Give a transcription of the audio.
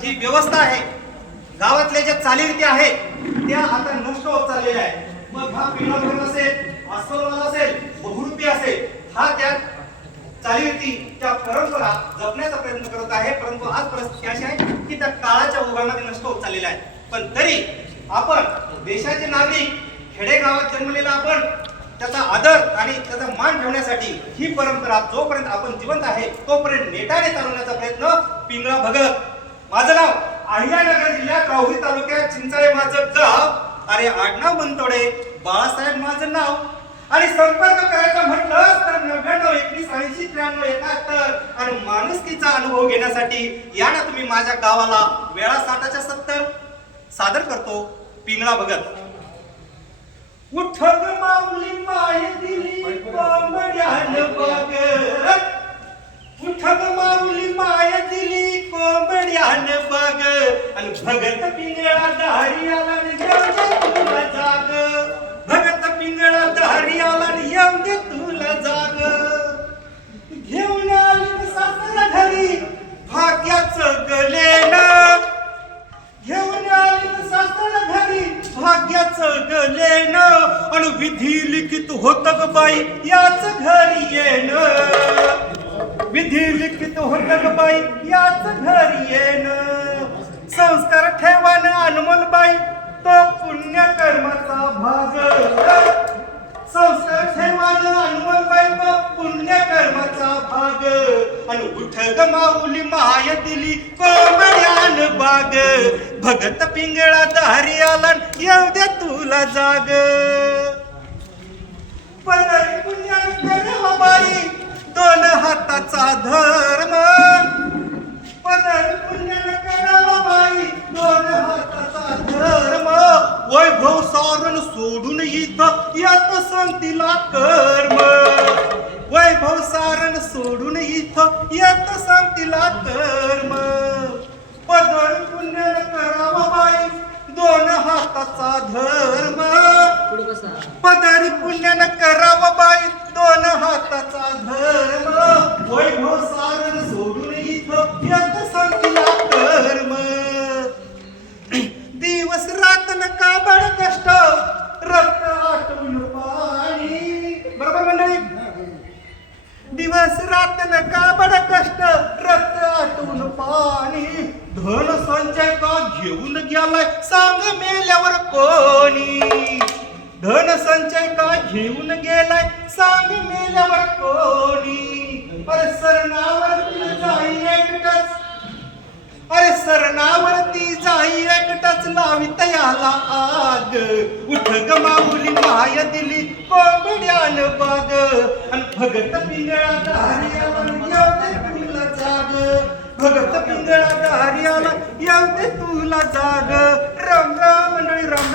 जी व्यवस्था आहे, गावातल्या ज्या चालीरीती आहेत त्या आता नष्ट होत चाललेल्या आहेत. मग हा पिंगळा भगत असेल, अस्वलवाला असेल, बहुरूपी असेल, हा त्या चालीरीती त्या परंपरा जपण्याचा प्रयत्न करत आहे. परंतु आज परिस्थिती अशी आहे की त्या काळाच्या ओघामध्ये नष्ट होत चाललेल्या आहेत. पण तरी आपण देशाचे नागरिक, खेडेगावात जन्मलेला आपण त्याचा आदर आणि त्याचा मान ठेवण्यासाठी ही परंपरा जोपर्यंत आपण जिवंत आहे तोपर्यंत नेटाने चालवण्याचा प्रयत्न पिंगळा भगत. माझं नाव अहिल्यानगर जिल्ह्यात राहुरी तालुक्यात चिंचाळे माझं गाव. अरे आडनाव बनतोडे, बाळासाहेब माझं नाव. आणि संपर्क करायचा म्हटलं तर 99 21 80 93 71 आणि माणुसकीचा अनुभव घेण्यासाठी या ना तुम्ही माझ्या गावाला. वेळा 60:70 सादर करतो पिंगळा भगत. उठ ग माऊली माय दिली कोंबड्यान बघ, उठ ग माऊली माय दिली कोंबड्यान बघ, आणि भगत पिंगळा दारी आला तुला जाग, भगत पिंगळा दारी आला तुला जाग. घेऊन आली सासरा घरी भाग्याचं गलेन, घेऊन आली सासरा घरी भाग्याचं गलेन, आणि विधी लिखित होत ग बाई याच घरी येण, विधी लिखित होत ग बाई याच घरी येण. संस्कार ठेवान अनमोल बाई तो पुण्य कर्माचा भाग, संस्कार ठेवान अनमोल बाई तो पुण्य कर्माचा भाग, आणि उठ ग माऊली माय दिली कोंबड्यान बाग, भगत पिंगळा दारी आला येऊ दे तुला जाग. पदरी पुण्यान करावा बाई दोन हाताचा धर्म, पदरी पुण्यान करावा बाई दोन हाताचा धर्म, वैभव सारण सोडून इथं यात संतीला कर्म, वैभव सारण सोडून इथं यात संतीला कर्म. पदरी पुण्यान करावा बाई दोन हाताचा धर्म, पदरी पुण्यान करावा बाई दोन हाताचा धर्म, वैभव सारण सोडून इथं यात संतीला कर्म. दिवस रात न काबड कष्ट रक्त आटून पाणी, बरोबर मंडळी. दिवस रात न काबड कष्ट रक्त आटून पाणी, धन संचय का घेऊन गेलाय सांग मेल्यावर कोणी, धन संचय का घेऊन गेलाय सांग मेल्यावर कोणी. अरे सरणावरती जाई एकटच, अरे सरणावरती जाई एकटच लावित याला आग, उठ ग माऊली माय दिली कोंबड्यान बाग, आणि भगत पिंगळा दारी आला येऊ दे तुला जाग, भगत पिंगळा दारी आला येऊ दे तुला जाग. राम राम मंडळी, राम.